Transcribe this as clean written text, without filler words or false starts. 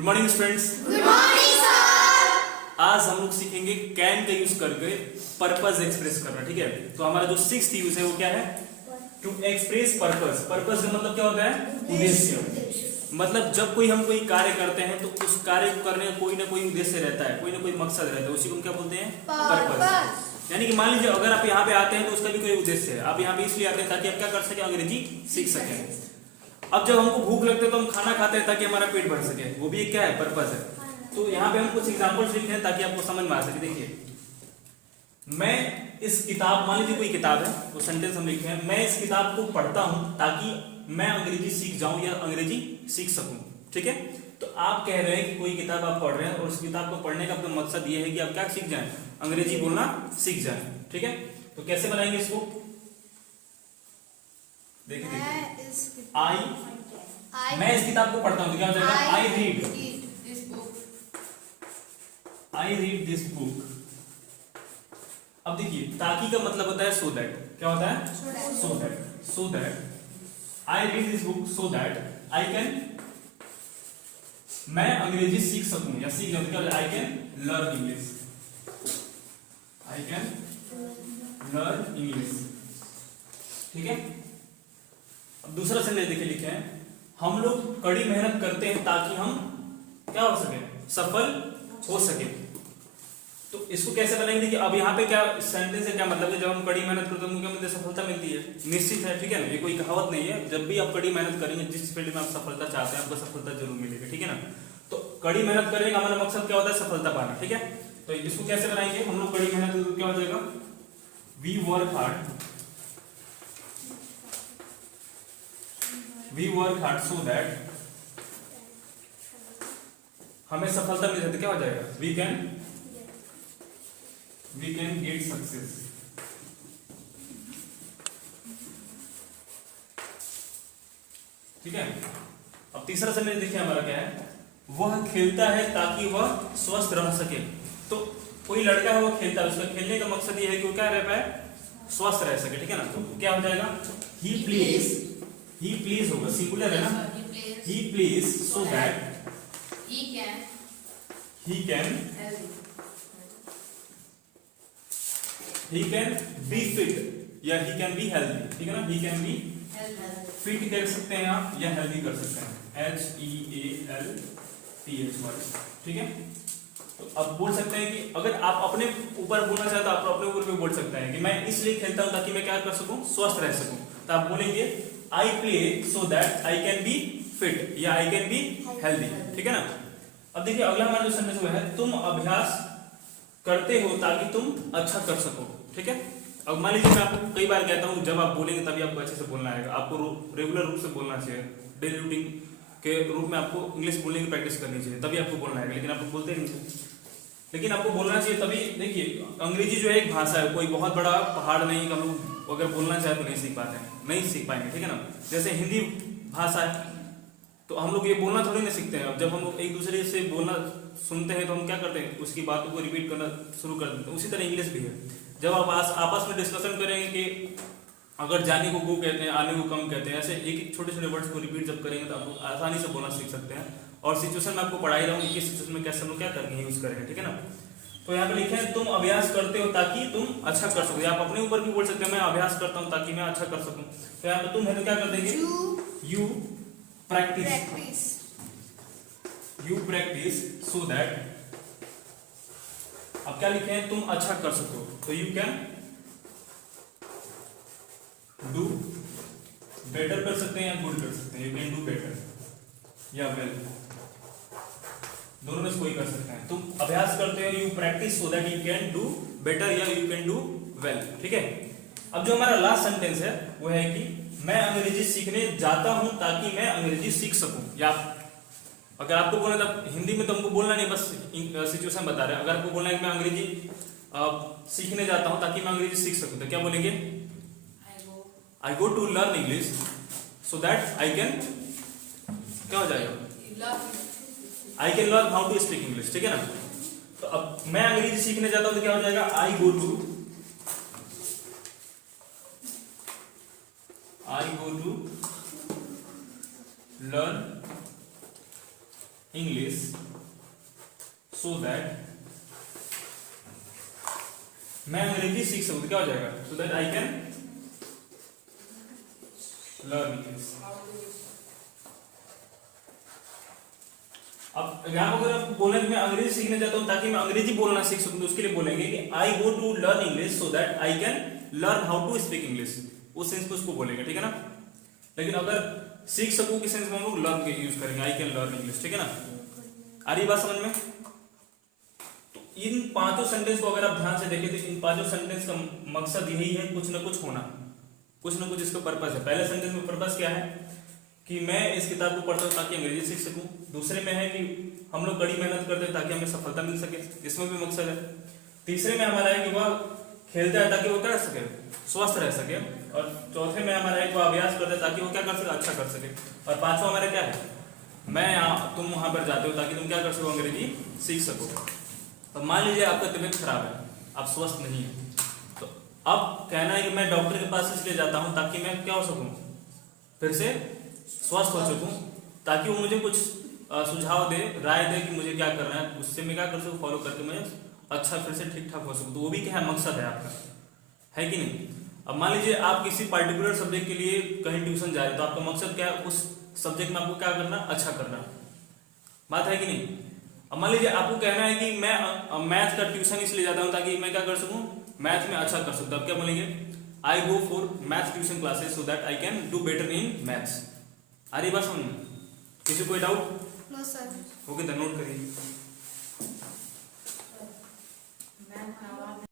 Good morning students. Good morning sir. आज हम लोग सीखेंगे कैन का यूज करके पर्पस एक्सप्रेस करना। ठीक है, तो हमारा जो सिक्स्थ यूज है वो क्या है? To express purpose. पर्पस का मतलब क्या होता है? उद्देश्य। मतलब जब कोई हम कोई कार्य करते हैं तो उस कार्य को करने का कोई ना कोई उद्देश्य रहता है, कोई ना कोई मकसद रहता है, उसी को हम क्या बोलते हैं? पर्पस। यानी कि मान लीजिए अगर आप यहाँ पे आते हैं तो उसका भी कोई उद्देश्य है। आप यहाँ पे इसलिए आते हैं ताकि आप क्या कर सके? अंग्रेजी सीख सकें। अब जब हमको भूख लगती है तो हम खाना खाते हैं ताकि हमारा पेट भर सके, वो भी एक क्या है? पर्पस है। तो यहाँ पे हम कुछ एग्जांपल्स लिखे हैं ताकि आपको समझ में आ सके। देखिए, मैं इस किताब, मान लीजिए कोई किताब है, वो सेंटेंस हम लिखे हैं, मैं इस किताब को पढ़ता हूं ताकि मैं अंग्रेजी सीख जाऊं या अंग्रेजी सीख सकूं। ठीक है, तो आप कह रहे हैं कि कोई किताब आप पढ़ रहे हैं और उस किताब को पढ़ने का अपना मकसद ये है कि आप क्या सीख जाएं? अंग्रेजी बोलना सीख जाएं। ठीक है, तो कैसे बनाएंगे इसको? देखिए मैं इस किताब को पढ़ता हूं तो क्या हो जाएगा? I read this book. अब देखिए, ताकि का मतलब होता है सो दैट। क्या होता है? सो that I read this book so that I can, मैं अंग्रेजी सीख सकूं या सीख जाऊं। क्या? आई can learn English. I can learn English. ठीक है, अब दूसरा सेंटेंस देखिए, लिखे हैं हम लोग कड़ी मेहनत करते हैं ताकि हम क्या हो सके? सफल हो सके। तो इसको कैसे बनाएंगे? कि अब यहाँ पे क्या सेंटेंस है, क्या मतलब है? जब हम कड़ी मेहनत करते हैं मुझे सफलता मिलती है, निश्चित है। ठीक है ना, ये कोई कहावत नहीं है। जब भी आप कड़ी मेहनत करेंगे, जिस फील्ड में आप सफलता चाहते हैं, आपको सफलता जरूर मिलेगी। ठीक है ना, तो कड़ी मेहनत करेंगे, हमारा मकसद क्या होता है? सफलता पाना। ठीक है, तो इसको कैसे बनाएंगे? हम लोग कड़ी मेहनत तो क्या हो जाएगा? We work hard so that हमें सफलता मिल जाती है। क्या हो जाएगा? We can get success. ठीक है, अब तीसरा सेंटेंस देखिए हमारा क्या है? वह खेलता है ताकि वह स्वस्थ रह सके। तो कोई लड़का है, वो खेलता है, उसका खेलने का मकसद ये है कि वो क्या रह पाए? स्वस्थ रह सके। ठीक है ना, तो क्या हो जाएगा? ही प्लीज होगा, सिंगुलर है ना। He please so that he can be fit या he can be healthy। ठीक है ना, he can be fit कर सकते हैं आप या healthy कर सकते हैं, HEALTH। ठीक है, तो अब बोल सकते हैं कि अगर आप अपने ऊपर बोलना चाहते हो, आप अपने ऊपर भी बोल सकते हैं कि मैं इसलिए खेलता हूं ताकि मैं क्या कर सकूं? स्वस्थ रह सकूं। तो आप बोलेंगे I play so that I can be fit या आई कैन बी हेल्दी। ठीक है ना, अब देखिए अगला हमारा जो सेंटेंस हुआ है, तुम अभ्यास करते हो ताकि तुम अच्छा कर सको। ठीक है, अब मान लीजिए मैं आपको कई बार कहता हूं जब आप बोलेंगे तभी आपको अच्छे से बोलना आएगा। आपको रेगुलर रूप से बोलना चाहिए, डेली रूटीन के रूप में आपको इंग्लिश बोलने की प्रैक्टिस करनी चाहिए, तभी आपको बोलना आएगा। लेकिन आप बोलते नहीं, लेकिन आपको बोलना चाहिए तभी। देखिए, अंग्रेजी जो है एक भाषा है, कोई बहुत बड़ा पहाड़ नहीं कि हम लोग अगर बोलना चाहे तो नहीं सीख पाते हैं, नहीं सीख पाएंगे। ठीक है ना, जैसे हिंदी भाषा है तो हम लोग ये बोलना थोड़ी ना सीखते हैं। अब जब हम लोग एक दूसरे से बोलना सुनते हैं तो हम क्या करते हैं? उसकी बातों को रिपीट करना शुरू कर देते हैं। उसी तरह इंग्लिश भी है। जब आप आपस में डिस्कशन करेंगे कि अगर जाने को गो कहते हैं, आने को कम कहते हैं, ऐसे एक छोटे छोटे वर्ड्स को रिपीट जब करेंगे तो आप लोग आसानी से बोलना सीख सकते हैं। और सिचुएशन में आपको पढ़ाई रहा हूँ, किस सिचुएशन में कैसे हम लोग क्या करेंगे, यूज करेंगे। ठीक है ना, तो यहाँ पे लिखे हैं तुम अभ्यास करते हो ताकि तुम अच्छा कर सको। आप अपने ऊपर भी बोल सकते हैं, मैं अभ्यास करता हूँ ताकि मैं अच्छा कर सकूं। तो यहाँ पे तुम है तो क्या कर देंगे? यू प्रैक्टिस सो दैट, अब क्या लिखे हैं? तुम अच्छा कर सको। तो यू कैन डू बेटर कर सकते हैं या गुड कर सकते हैं। यू कैन डू बेटर या वेल, दोनों में से कोई कर सकते हैं। तुम अभ्यास करते हो, you practice so that you can do better या यू कैन डू वेल। ठीक है, अब जो हमारा लास्ट सेंटेंस है वो है कि मैं अंग्रेजी सीखने जाता हूं ताकि मैं अंग्रेजी सीख सकूं। या अगर आपको बोलना था हिंदी में तो हमको बोलना नहीं, बस सिचुएशन बता रहे हैं। अगर आपको बोलना है कि मैं अंग्रेजी सीखने जाता हूं ताकि मैं अंग्रेजी सीख सकूं, तो क्या बोलेंगे? I go to learn English so that I can, क्या हो जाएगा? I can learn how to speak English. ठीक है ना, तो अब मैं अंग्रेजी सीखने जाता हूं तो क्या हो जाएगा? I go to learn English so that मैं अंग्रेजी सीख सकूं, क्या हो जाएगा, so that I can learn English. अब यहाँ पर अगर आप बोलें कि मैं अंग्रेजी सीखना चाहता हूं ताकि मैं अंग्रेजी बोलना सीख सकूं, तो उसके लिए बोलेंगे कि I go to learn English so that I can learn how to speak English, उस सेंस में उसको बोलेंगे, ठीक है ना। लेकिन अगर सीख सकूं के सेंस में हम लोग लर्न के यूज करेंगे, आई कैन लर्न इंग्लिश, ठीक है ना। आ रही बात समझ में। तो इन पांचों सेंटेंस को अगर आप ध्यान से देखें तो इन पांचों सेंटेंस का मकसद यही है, कुछ ना कुछ होना, कुछ ना कुछ इसका पर्पस है। पहले सेंटेंस में पर्पस क्या है कि मैं इस किताब को पढ़ता हूँ ताकि अंग्रेजी सीख सकूं। दूसरे में है कि हम लोग कड़ी मेहनत करते हैं ताकि हमें सफलता मिल सके, इसमें भी मकसद है। तीसरे में हमारा है कि वह खेलता है ताकि वो क्या कर सके, स्वस्थ रह सके। और चौथे में हमारा है कि वह अभ्यास करता है ताकि वो क्या कर सके, अच्छा कर सके। और पांचवा हमारा क्या है, तुम वहां पर जाते हो ताकि तुम क्या कर सको, अंग्रेजी सीख सको। अब मान लीजिए आपका तबीयत खराब है, आप स्वस्थ नहीं है, तो अब कहना है कि मैं डॉक्टर के पास इसलिए जाता हूं ताकि मैं क्या हो सकूं, फिर से स्वस्थ हो सकूं, ताकि वो मुझे कुछ सुझाव दे, राय दे कि मुझे क्या करना है, उससे मैं क्या कर सकूं, फॉलो करके मैं अच्छा फिर से ठीक ठाक हो सकूं। तो वो भी क्या है, मकसद है आपका, है कि नहीं। अब मान लीजिए आप किसी पर्टिकुलर सब्जेक्ट के लिए कहीं ट्यूशन जा रहे हैं, तो आपका मकसद क्या है, उस सब्जेक्ट में आपको क्या करना, अच्छा करना, बात है कि नहीं। अब मान लीजिए आपको कहना है कि मैं मैथ का ट्यूशन इसलिए जाता हूं ताकि मैं क्या कर सकूं, मैथ में अच्छा कर सकूं। अब क्या बोलेंगे, I go for math tuition classes so that I can do better in maths. आ रही बात समझ में, किसी कोई डाउट? No sir. ओके, तो नोट करिए।